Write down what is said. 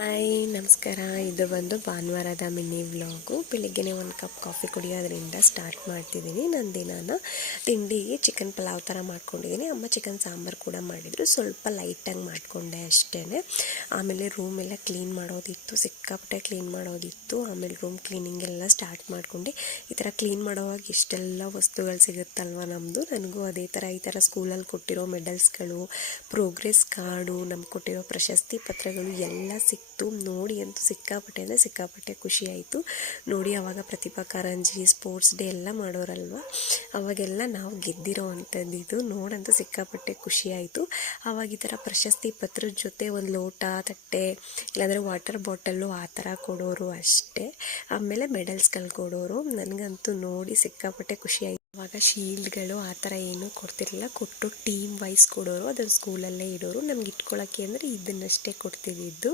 Hi ನಮಸ್ಕಾರ. ಇದು ಬಂದು ಭಾನುವಾರದ ಮಿನಿ ವ್ಲಾಗು. ಬೆಳಿಗ್ಗೆನೇ ಒಂದು ಕಪ್ ಕಾಫಿ ಕುಡಿಯೋದ್ರಿಂದ ಸ್ಟಾರ್ಟ್ ಮಾಡ್ತಿದ್ದೀನಿ ನನ್ನ ದಿನಾನ. ತಿಂಡಿಗೆ ಚಿಕನ್ ಪಲಾವ್ ಥರ ಮಾಡ್ಕೊಂಡಿದ್ದೀನಿ. ಅಮ್ಮ ಚಿಕನ್ ಸಾಂಬಾರು ಕೂಡ ಮಾಡಿದರು, ಸ್ವಲ್ಪ ಲೈಟಾಗಿ ಮಾಡಿಕೊಂಡೆ ಅಷ್ಟೇ. ಆಮೇಲೆ ರೂಮೆಲ್ಲ ಕ್ಲೀನ್ ಮಾಡೋದಿತ್ತು, ಸಿಕ್ಕಾಪಟ್ಟೆ ಕ್ಲೀನ್ ಮಾಡೋದಿತ್ತು. ಆಮೇಲೆ ರೂಮ್ ಕ್ಲೀನಿಂಗ್ ಎಲ್ಲ ಸ್ಟಾರ್ಟ್ ಮಾಡ್ಕೊಂಡು ಈ ಥರ ಕ್ಲೀನ್ ಮಾಡೋವಾಗ ಇಷ್ಟೆಲ್ಲ ವಸ್ತುಗಳು ಸಿಗುತ್ತಲ್ವ ನಮ್ಮದು. ನನಗೂ ಅದೇ ಥರ ಈ ಥರ ಸ್ಕೂಲಲ್ಲಿ ಕೊಟ್ಟಿರೋ ಮೆಡಲ್ಸ್ಗಳು, ಪ್ರೋಗ್ರೆಸ್ ಕಾರ್ಡು, ನಮ್ಗೆ ಕೊಟ್ಟಿರೋ ಪ್ರಶಸ್ತಿ ಪತ್ರಗಳು ಎಲ್ಲ ಸಿಕ್ತು. ನೋಡಿ ಅಂತೂ ಸಿಕ್ಕಾಪಟ್ಟೆ ಅಂದರೆ ಸಿಕ್ಕಾಪಟ್ಟೆ ಖುಷಿ ಆಯಿತು. ನೋಡಿ ಆವಾಗ ಪ್ರತಿಭಾ ಕಾರಂಜಿ, ಸ್ಪೋರ್ಟ್ಸ್ ಡೇ ಎಲ್ಲ ಮಾಡೋರಲ್ವ, ಅವಾಗೆಲ್ಲ ನಾವು ಗೆದ್ದಿರೋ ಅಂಥದ್ದು ಇದು. ನೋಡಂತೂ ಸಿಕ್ಕಾಪಟ್ಟೆ ಖುಷಿ ಆಯಿತು. ಆವಾಗ ಈ ಥರ ಪ್ರಶಸ್ತಿ ಪತ್ರದ ಜೊತೆ ಒಂದು ಲೋಟ, ತಟ್ಟೆ, ಇಲ್ಲಾಂದರೆ ವಾಟರ್ ಬಾಟಲ್ಲು ಆ ಥರ ಕೊಡೋರು ಅಷ್ಟೇ. ಆಮೇಲೆ ಮೆಡಲ್ಸ್ಗಳು ಕೊಡೋರು. ನನಗಂತೂ ನೋಡಿ ಸಿಕ್ಕಾಪಟ್ಟೆ ಖುಷಿ ಆಯಿತು. ಆವಾಗ ಶೀಲ್ಡ್ಗಳು ಆ ಥರ ಏನೂ ಕೊಡ್ತಿರಲಿಲ್ಲ, ಕೊಟ್ಟು ಟೀಮ್ ವೈಸ್ ಕೊಡೋರು. ಅದನ್ನು ಸ್ಕೂಲಲ್ಲೇ ಇಡೋರು. ನಮ್ಗೆ ಇಟ್ಕೊಳ್ಳೋಕ್ಕೆ ಅಂದರೆ ಇದನ್ನಷ್ಟೇ ಕೊಡ್ತಿದ್ದಿದ್ದು.